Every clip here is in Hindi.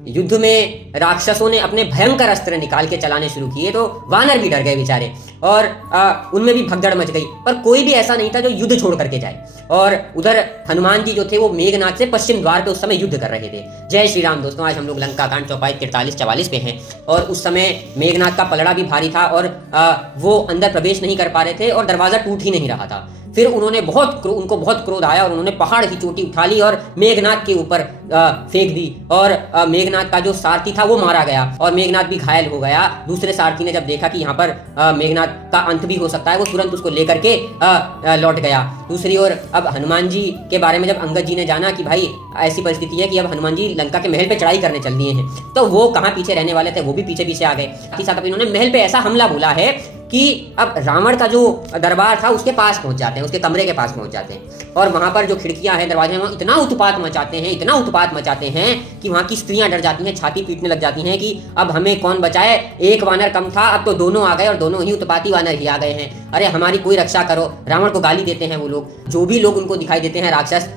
युद्ध में राक्षसों ने अपने भयंकर अस्त्र निकाल के चलाने शुरू किए तो वानर भी डर गए बेचारे और उनमें भी भगदड़ मच गई। पर कोई भी ऐसा नहीं था जो युद्ध छोड़ करके जाए। और उधर हनुमान जी जो थे वो मेघनाद से पश्चिम द्वार पे उस समय युद्ध कर रहे थे। जय श्री राम दोस्तों, आज हम लोग लंका कांड चौपाई 43-44 पे हैं और उस समय मेघनाद का पलड़ा भी भारी था और वो अंदर प्रवेश नहीं कर पा रहे थे और दरवाजा टूट ही नहीं रहा था। फिर उन्होंने उनको बहुत क्रोध आया और उन्होंने पहाड़ की चोटी उठा ली और मेघनाद के ऊपर फेंक दी और मेघनाद का जो सारथी था वो मारा गया और मेघनाद भी घायल हो गया। दूसरे सारथी ने जब देखा कि यहाँ पर मेघनाद का अंत भी हो सकता है, वो तुरंत उसको लेकर के लौट गया। दूसरी ओर अब हनुमान जी के बारे में जब अंगद जी ने जाना कि भाई ऐसी परिस्थिति है कि अब हनुमान जी लंका के महल पे चढ़ाई करने चल दिए हैं, तो वो कहाँ पीछे रहने वाले थे, वो भी पीछे पीछे आ गए। साथ अब इन्होंने महल पे ऐसा हमला बोला है कि अब रावण का जो दरबार था उसके पास पहुंच जाते हैं, उसके कमरे के पास पहुंच जाते हैं और वहां पर जो खिड़कियां हैं, दरवाजे हैं, इतना उत्पात मचाते हैं कि वहां की स्त्रियां डर जाती हैं, छाती पीटने लग जाती हैं कि अब हमें कौन बचाए, एक वानर कम था, अब तो दोनों आ गए और दोनों ही उत्पाती वानर ही आ गए हैं, अरे हमारी कोई रक्षा करो। रावण को गाली देते हैं वो लोग, जो भी लोग उनको दिखाई देते हैं राक्षस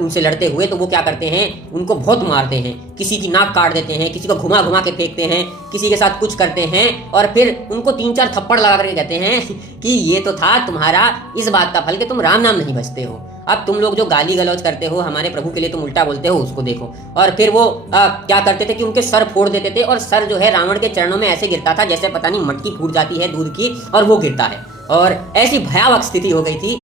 उनसे लड़ते हुए, तो वो क्या करते हैं, उनको बहुत मारते हैं, किसी की नाक काट देते हैं, किसी को घुमा घुमा के फेंकते हैं, किसी के साथ कुछ करते हैं और फिर उनको 3-4 थप्पड़ लगा करके कहते हैं कि ये तो था तुम्हारा इस बात का फल कि तुम राम नाम नहीं भजते हो। अब तुम लोग जो गाली गलौज करते हो हमारे प्रभु के लिए तुम उल्टा बोलते हो, उसको देखो। और फिर वो क्या करते थे कि उनके सर फोड़ देते थे और सर जो है रावण के चरणों में ऐसे गिरता था जैसे पता नहीं मटकी फूट जाती है दूध की, और वो गिरता है और ऐसी भयावह स्थिति हो गई थी।